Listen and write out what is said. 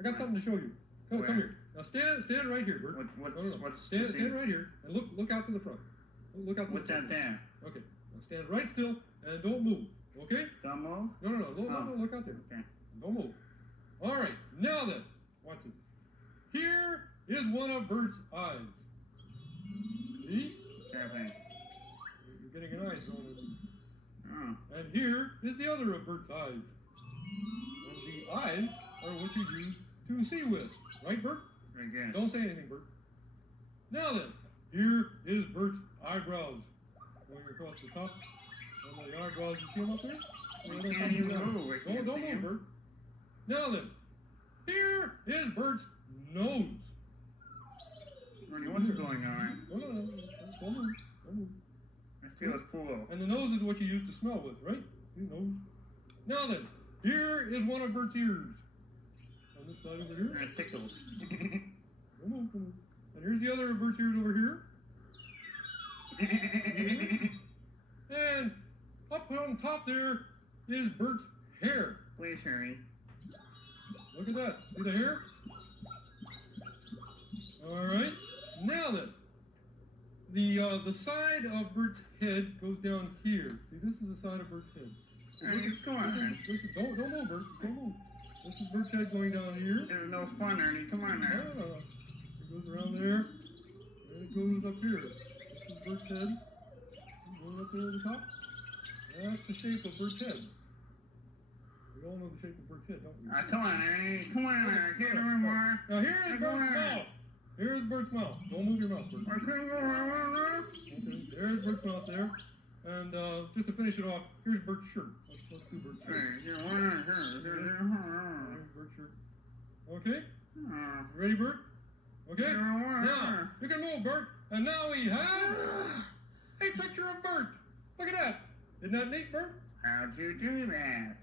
I got something to show you. Come here. Now stand right here, Bert. What's stand right here and look out to the front. Look out to What's the front. that there? Okay. Now stand right still and don't move. Okay? Don't move? No. Look out there. Okay. Don't move. All right. Now then, watch this. Here is one of Bert's eyes. See? Sure thing. You're getting an eye drawn in. Oh. And here is the other of Bert's eyes. And the eyes are what you use to see with. Right, Bert? I guess. Don't say anything, Bert. Now then, here is Bert's eyebrows. Going across the top. And the eyebrows, you see them up there? I can't even move. Don't move, Bert. Now then, here is Bert's nose. Ernie, what's going on? Don't move. I feel it full. And the nose is what you use to smell with, right? Your nose. Now then, here is one of Bert's ears. On this side over here. It tickles. Come on. And here's the other of Bert's ears over here. And up on top there is Bert's hair. Please hurry. Look at that. See the hair? All right. Now then, the side of Bert's head goes down here. See, this is the side of Bert's head. Ernie, come on. Don't move, Bert. Don't move. This is Bert's head going down here. There's no fun, Ernie. Come on now. It goes around there, and it goes up here. This is Bert's head. Going up there at the top. That's the shape of Bert's head. We all know the shape of Bert's head, don't we? Come on, Ernie. Come on now. I can't remember. Now here's Bert's mouth. Here's Bert's mouth. Don't move your mouth, Bert. I can't remember. Okay, there's Bert's mouth there. And just to finish it off, here's Bert's shirt. Let's do Bert's shirt. Here's Bert's shirt. Okay? Ready, Bert? Okay? Now, you can move, Bert. And now we have a picture of Bert. Look at that. Isn't that neat, Bert? How'd you do that?